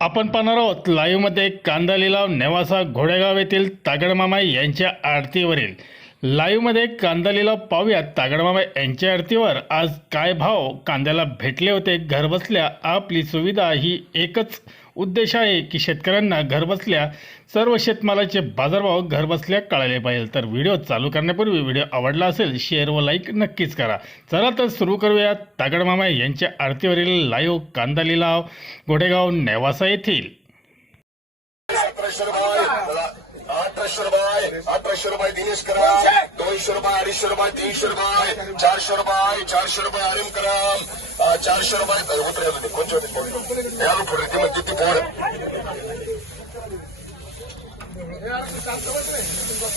आपण पाहणार आहोत लाईव्हमध्ये कांदा लिलाव नेवासा घोडेगाव येथील तागडमामा यांच्या आरतीवरील. लाईव्हमध्ये कांदालीला पाहूयात. तागडमामा यांच्या आरतीवर आज काय भाव कांद्याला भेटले होते? घरबसल्या आपली सुविधा ही एकच उद्देश आहे की शेतकऱ्यांना घरबसल्या सर्व शेतमालाचे बाजारभाव घरबसल्या कळाले पाहिजे. तर व्हिडिओ चालू करण्यापूर्वी व्हिडिओ आवडला असेल शेअर व लाईक नक्कीच करा. चला तर सुरू करूया तागडमामा यांच्या आरतीवरील लाईव्ह कांदा लिलाव गोडेगाव नेवासा येथील. अठराशे रुपये अठराशे रुपये दिनेश करा दोनशे रुपये अडीचशे रुपये तीनशे रुपये चारशे रुपये चारशे रुपये आर्यम करा अं, चारशे रुपये उतरे होते कोणचे होते याला पुढे ती म्हणते ती पोर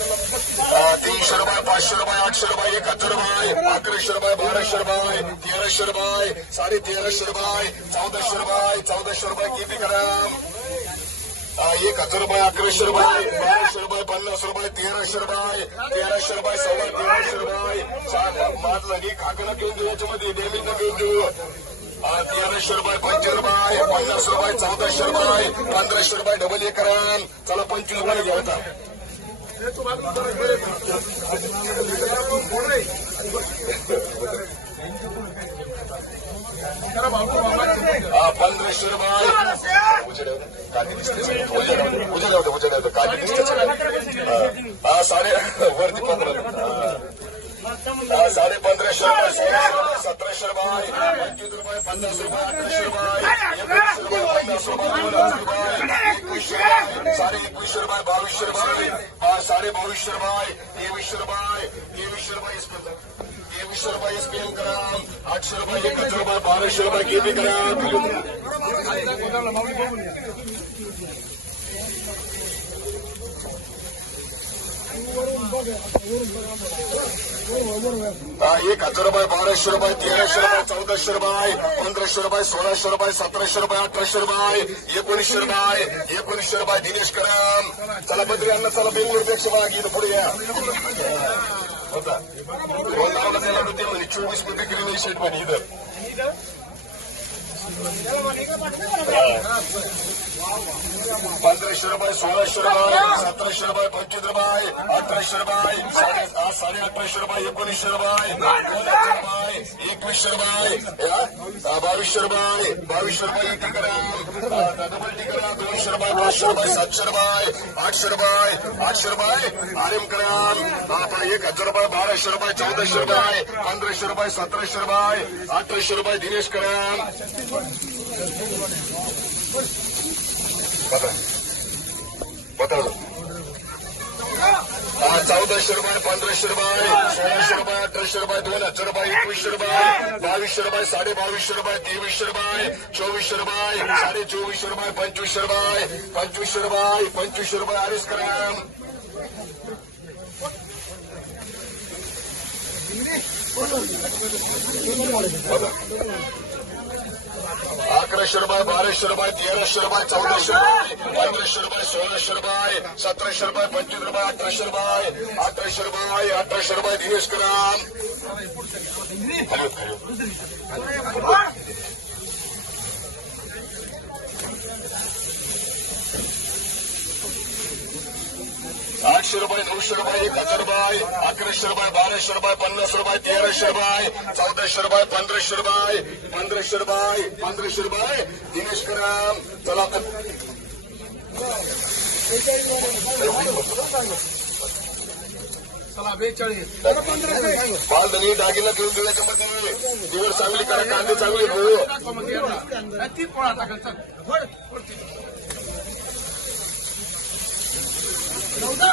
तीनशे रुपये पाचशे रुपये आठशे रुपये एक हज़ार रुपये अकराशे रुपये बाराशे रुपये तेराशे रुपये साडे तेराशे रुपये चौदाशे रुपये चौदाशे रुपये किती करा हा, एक हजार रुपये अकराशे रुपये बाराशे रुपये पन्नास रुपये तेराशे रुपये तेराशे रुपये सव्वा तेराशे रुपये. सा- माझं नी खाकणं घेऊन देऊ याच्यामध्ये डेमिटनं घेऊन देऊ. हा, तेराशे रुपये पंचवीस रुपये पन्नास रुपये चौदाशे रुपये पंधराशे रुपये डबल एक रन. चला पंचवीस रुपये घ्या होता पंधराशे रुपये. काठी दिसते उजेड उजेड होतं उजेड होतं काठी दिसते हा साडे वरती पंधरा हा, साडे पंधराशे रुपये सोळाशे रुपये सतराशे रुपये पंचवीस रुपये पन्नास रुपये अठराशे रुपये एकोणीसशे रुपये पन्नास रुपये दोन हजार रुपये एकवीसशे रुपये साडे एकवीसशे रुपये बावीसशे रुपये हा, साडे बावीसशे रुपये तेवीसशे रुपये तेवीसशे रुपये इस्पेल तेवीसशे रुपये इस्पेल करा आठशे रुपये एक हजार रुपये बाराशे रुपये केबी करा हा, एक हजार रुपये बाराशे रुपये तेराशे रुपये चौदाशे रुपये पंधराशे रुपये सोळाशे रुपये सतराशे रुपये अठराशे रुपये एकोणीसशे रुपये एकोणीसशे रुपये दिनेश करम चला बद्री अण्णा चला बेंगळूरपेक्षा भाग इथं पुढे घ्या होता. चोवीसमध्ये किलो नाही शेट म्हणे इथं. पंधराशे रुपये, सोळाशे रुपये, सतराशे रुपये, पंचवीस रुपये, अठराशे डबल टी करा दोनशे रुपये, पाचशे रुपये, सातशे रुपये, आठशे रुपये एक हज़ार रुपये, बाराशे रुपये, चौदाशे रुपये पंधराशे रुपये, सतराशे रुपये, अठराशे रुपये, दिनेश करा. चौदाशे रुपये पंधराशे रुपये सोळाशे रुपये अठराशे रुपये दोन हजार रुपये एकवीसशे रुपये बावीसशे रुपये साडे बावीसशे रुपये तेवीसशे रुपये चोवीसशे रुपये साडे चोवीसशे रुपये पंचवीसशे रुपये पंचवीसशे रुपये पंचवीसशे रुपये आरिस करा. अकराशे रुपये बाराशे रुपये तेराशे रुपये चौदाशे रुपये पंधराशे रुपये सोळाशे रुपये सतराशे रुपये पंचवीस रुपये अठराशे रुपये अठराशे रुपये अठराशे रुपये दिनेश कराम आठशे रुपये नऊशे रुपये एक हज़ार रुपये अकराशे रुपये बाराशे रुपये पन्नास रुपये तेराशे रुपये चौदाशे रुपये पंधराशे रुपये पंधराशे रुपये पंधराशे रुपये दिनेश कराम चला चला बेचाळीस बालधनी दागिना घेऊन दिल्याच्या मध्ये दिवस चांगली करा कांदे चांगले घेऊ पोळा वळ, वरती. हा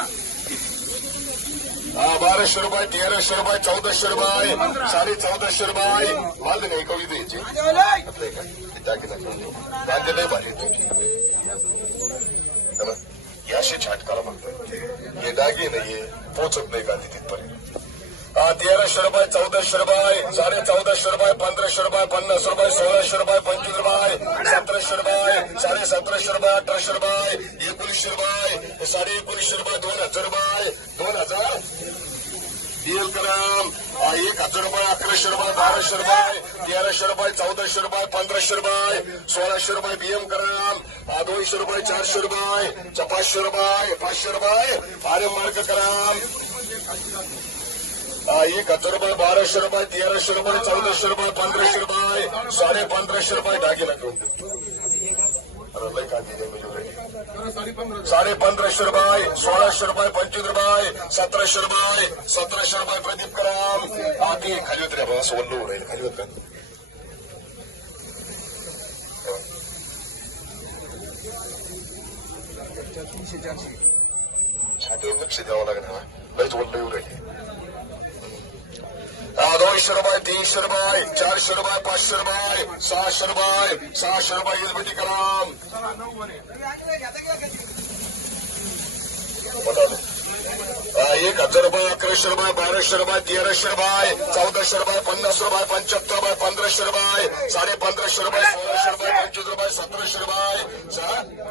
बाराशे रुपये तेराशे रुपये चौदाशे रुपये साडे चौदाशे रुपये. माझं नाही कवी द्यायची. दागिना घेऊन देऊ कांदे लय भारी आहेत तुमचे. त्याला याशी हे दागे नाहीये पोचत नाही का तिथपर्यंत. तेराशे रुपये चौदाशे रुपये साडे चौदाशे रुपये पंधराशे रुपये पन्नास रुपये सोळाशे रुपये पंचवीस रुपये सतराशे रुपये साडे सतराशे रुपये अठराशे रुपये एकोणीसशे रुपये साडे एकोणीसशे रुपये दोन हज़ार रुपये दोन हज़ार डीएल कराम एक हज़ार रुपये अकराशे रुपये बाराशे रुपये तेराशे रुपये चौदाशे रुपये पंधराशे रुपये सोळाशे रुपये बीएम कराम हा, तीनशे रुपये चारशे रुपये पाचशे रुपये पाचशे रुपये अरे मार्क करा एक रुपये बारहशे रुपये तेरहशे रुपये चौदहशे रुपये रुपये, साढ़े पंद्रह रुपये टाकी लगे साढ़े पंद्रहशे रुपये रुपये रुपये पंचवीस रुपये सतराशे रुपये सतराशे रुपये प्रदीप कराम खाली उतरे बाबा खाली उतर। छातीवर लक्ष द्यावं लागणार. लयच वल्ल येऊ राहील दोनशे रुपये तीनशे रुपये चारशे रुपये पाचशे रुपये सहाशे रुपये सहाशे म्हणजे रुपये इलबटी कलाम. एक हजार अकराशे रुपये बाराशे रुपये तेराशे रुपये चौदाशे रुपये पन्नास रुपये पंच्याहत्तर रुपये पंधराशे रुपये साडे पंधराशे रुपये सोळाशे रुपये पंचवीस रुपये सतराशे रुपये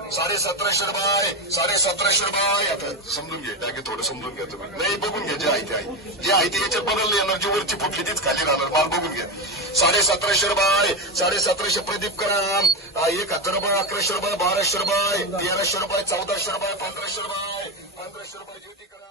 साडे सतराशे रुपये साडे सतराशे रुपये आता समजून घे टाके थोडं समजून घ्या तुम्ही नाही बघून घ्या जे आहे ते आहे जे आहे ते याच्यात बदललं येणार जी वरची फुटली तीच खाली राहणार माल बघून घ्या साडे सतराशे रुपये साडे सतराशे प्रदीप कराम एक हजार रुपये अकराशे रुपये बाराशे रुपये तेराशे रुपये चौदाशे रुपये पंधराशे रुपये पंधराशे रुपये ड्युटी करा